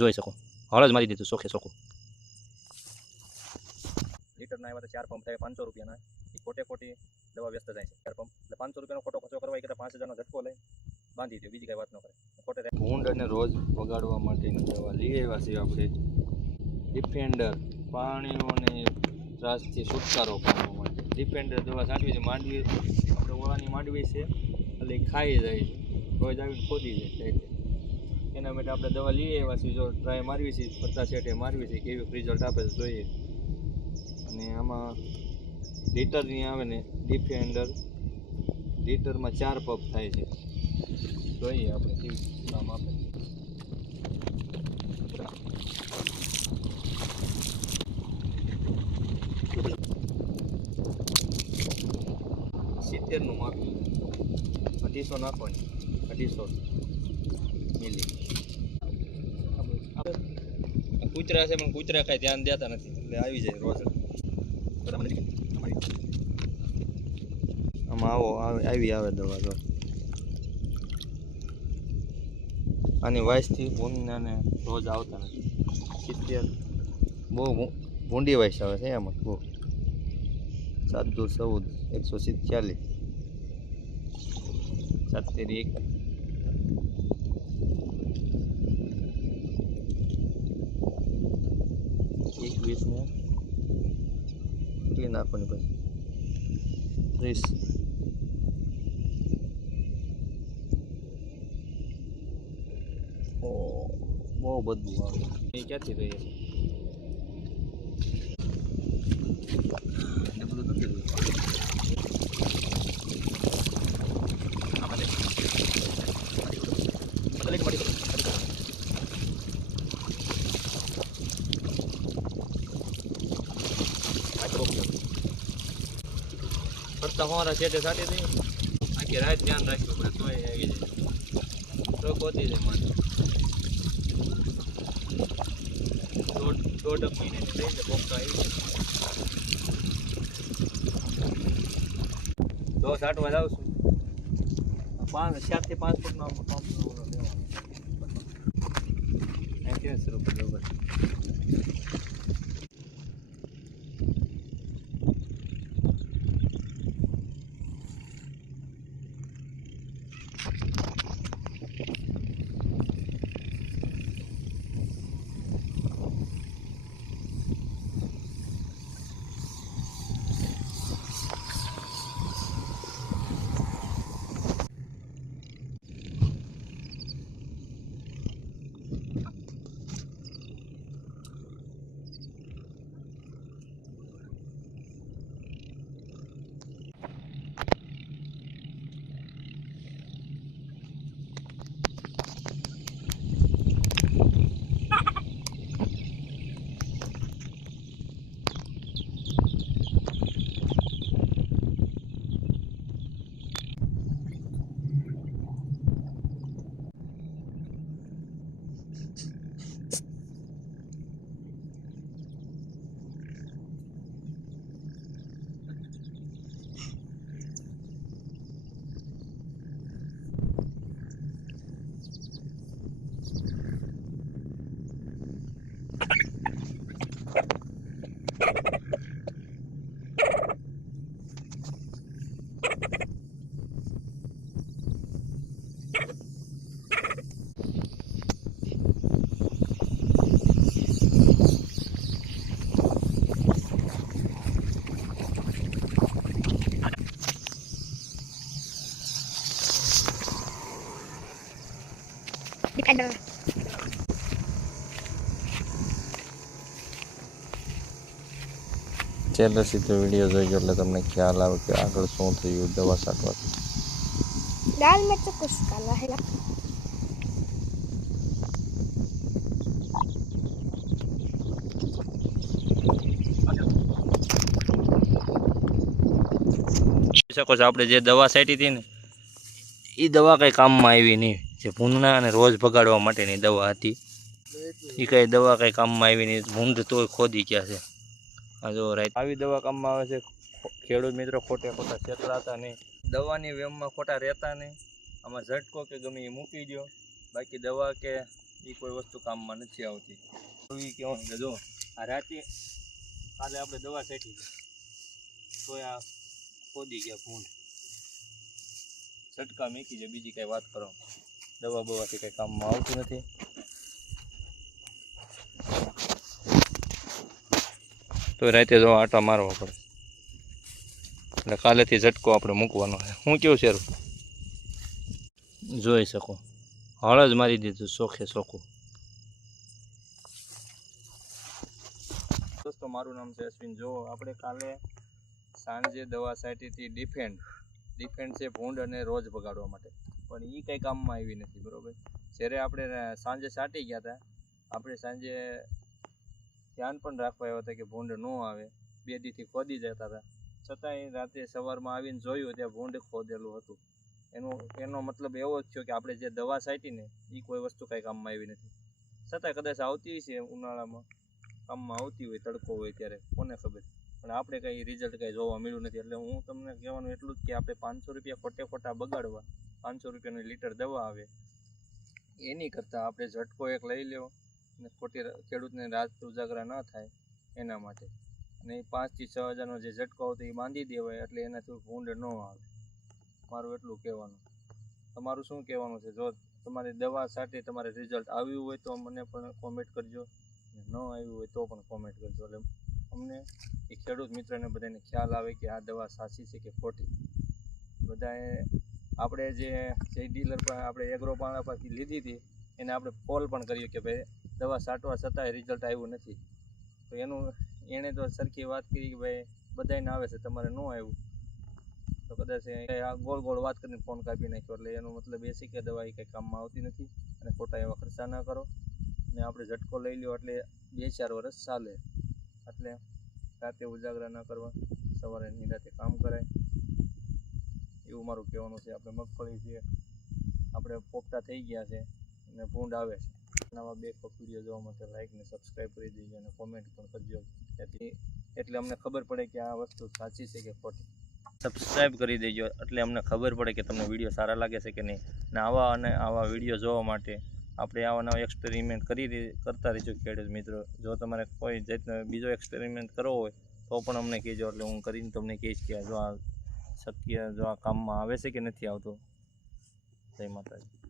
જોઈ શકો. હળ જ મારી દીધું સોખે સોખું. લીટરના આવ્યા તો ચાર પંપ થાય પાંચસો રૂપિયાના. એ ખોટે ખોટી દવા વ્યસ્ત થાય છે. ચાર પંપ. એટલે પાંચસો રૂપિયાનો ખોટો ખર્ચો કરવા કરતાં પાંચ હજારનો ઝટકો લઈ બાંધી દો બીજી કઈ વાત ન કરે. ખોટે ભૂંડ અને રોજ વગાડવા માટેની દવા લઈ આવ્યા છીએ આપણે. ડિફેન્ડર પાણીઓને ત્રાસથી છુટકારો પામવા માટે. ડિફેન્ડર દવા છાંટવી છે માંડવી આપણે ઓળાની માંડવી છે એટલે ખાઈ જાય છે. રોજ આવીને ખોદી જાય છે એના માટે આપણે દવા લઈ આવ્યા છીએ. ટ્રાય મારવી છે, ફરતા સેટે મારવી છે, કેવી રિઝલ્ટ આપે છે જોઈએ. અને આમાં લીટરની આવે ને ડિફેન્ડર લીટરમાં ચાર પગ થાય છે. જોઈએ આપણે કેવી કામ આપે સિત્તેરનું માપ અઢીસો નાખવાની. અઢીસો. કૂતરા છે પણ કૂતરા કાંઈ ધ્યાન દેતા નથી. એટલે આવી જાય રોજ. આમાં આવો આવે- આવી આવે દવા જો આની વાઇસથી ભૂંડને રોજ આવતા નથી. સિત્તેર. બહુ ભૂંડી વાઇસ આવે છે એમાં બહુ. સાત દૂર ચૌદ એકસો સિત્યાલીસ. સાત તેરી એક. એકવીસ ને કેટલી નાખવાની પછી. ત્રીસ. બહુ બધું આવે. એ ક્યાંથી એટલે બધું નથી રહ્યું આમાં લે. આમાં લે કે મારી પાસે? આ તો ઓકે. ફરતા હોવાના છેટે સાટી દઈએ આખી રાત ધ્યાન રાખવું પડે તોય આવી જાય તો ગોતી જાય મારે. દોઢ મહિને થઈ જાય બોક્સ આવી દો સાટવા જાઉં છું. પાંચ ચારથી પાંચ ફૂટનો પંપ લેવાનો એંસી રૂપિયા કાઢો છેલ્લે સીધો વીડિયો જોઈજો એટલે તમને ખ્યાલ આવે કે આગળ શું થયું દવા સાટવાથી દાલ મેં તો કુછ કાલા હેલા શકો છો આપણે જે દવા છાંટી હતી ને એ દવા કઈ કામમાં આવી નહીં. જે ભૂંડના અને રોજ ભગાડવા માટેની દવા હતી. એ કાંઈ દવા કાંઈ કામમાં આવી નહીં. ભૂંડ તોય ખોદી ગયા છે. આ જો રાઈટ આવી દવા કામમાં આવે છે. ખેડૂત મિત્રો ખોટે ખોટા છેતરાતા નહીં. દવાની વેમમાં ખોટા રહેતા નહીં. આમાં ઝટકો કે ગમે એ મૂકી દો બાકી દવા કે એ કોઈ વસ્તુ કામમાં નથી આવતી. તો એ કહેવાનું કે જો, આ રાતે કાલે આપણે દવા છાંટી તોય આ ખોદી ગયા ભૂંડ. છટકા મૂકી છે, બીજી કઈ વાત કરો. દવા બવાથી કંઈ કામમાં આવતું નથી. તો રાતે જો આટા મારવા પડે. એટલે કાલેથી ઝટકો આપણે મૂકવાનો છે. હું કેવું છે જોઈ શકો. હળ મારી દીધું શોખે શોખું. દોસ્તો, મારું નામ છે અશ્વિન. જો, આપણે કાલે સાંજે દવા છાંટી ડિફેન્ડ ડિફેન્ડ છે ભૂંડ અને રોજ બગાડવા માટે. પણ એ કંઈ કામમાં આવી નથી, બરાબર? જ્યારે આપણે સાંજે છાંટી ગયા હતા આપણે સાંજે ધ્યાન પણ રાખવા આવ્યા હતા કે ભૂંડ ન આવે, બે દીથી ખોદી જતા હતા છતાંય રાતે સવારમાં આવીને જોયું, ત્યાં ભૂંડ ખોદેલું હતું. એનો એનો મતલબ એવો જ થયો કે આપણે જે દવા છાંટી ને એ કોઈ વસ્તુ કાંઈ કામમાં આવી નથી. છતાંય કદાચ આવતી છે ઉનાળામાં, કામમાં આવતી હોય, તડકો હોય ત્યારે, કોને ખબર? પણ આપણે કંઈ રિઝલ્ટ કંઈ જોવા મળ્યું નથી. એટલે હું તમને કહેવાનું એટલું જ કે આપણે પાંચસો રૂપિયા ખોટે ખોટા બગાડવા પાંચસો રૂપિયાની લીટર દવા આવે. એની કરતાં આપણે ઝટકો એક લઈ લેવો અને ખોટી ખેડૂતને રાત ઉજાગરા ન થાય એના માટે. અને એ પાંચથી છ હજારનો જે ઝટકો આવતો એ બાંધી દેવાય એટલે એનાથી ભૂંડ ન આવે. મારું એટલું કહેવાનું. તમારું શું કહેવાનું છે? જો તમારી દવા સાથે તમારે રિઝલ્ટ આવ્યું હોય તો મને પણ કોમેન્ટ કરજો. ન આવ્યું હોય તો પણ કોમેન્ટ કરજો. એટલે અમને એ ખેડૂત મિત્રને બધાને ખ્યાલ આવે કે આ દવા સાચી છે કે ખોટી. બધાએ આપણે જે જે ડીલર પર આપણે એગ્રો પાણા પાસેથી લીધી હતી, એને આપણે કોલ પણ કર્યો કે ભાઈ, દવા છાંટવા છતાંય રિઝલ્ટ આવ્યું નથી. તો એનું, એણે તો સરખી વાત કરી કે ભાઈ બધાને આવે છે, તમારે ન આવ્યું. તો કદાચ આ ગોળ ગોળ વાત કરીને ફોન કાપી નાખ્યો, એટલે એનો મતલબ એ છે કે દવા એ કંઈ કામમાં આવતી નથી અને ખોટા એવા ખર્ચા ના કરો. અને આપણે ઝટકો લઈ લ્યો, એટલે બે ચાર વર્ષ ચાલે. એટલે રાતે ઉજાગરા ના કરવા, સવારે નિરાતે કામ કરાય. એવું મારું કહેવાનું છે. આપણે મગફળી છે, આપણે પોપટા થઈ ગયા છે અને ભૂંડ આવે છે. નવા બે વીડિયો જોવા માટે લાઈક ને સબસ્ક્રાઈબ કરી દેજો અને કોમેન્ટ પણ કરજો. તેથી એટલે અમને ખબર પડે કે આ વસ્તુ સાચી છે કે ખોટી. સબસ્ક્રાઈબ કરી દેજો એટલે અમને ખબર પડે કે તમને વીડિયો સારા લાગે છે કે નહીં. ને આવા અને આવા વીડિયો જોવા માટે આપણે આવા નવા એક્સપેરિમેન્ટ કરી કરતા રહીશું ખેડૂત મિત્રો. જો તમારે કોઈ જાતનો બીજો એક્સપેરિમેન્ટ કરવો હોય તો પણ અમને કહેજો. એટલે હું કરીને તમને કહીશ કે જો આ શક્ય જો આ કામમાં આવે છે કે નથી આવતો? જય માતાજી.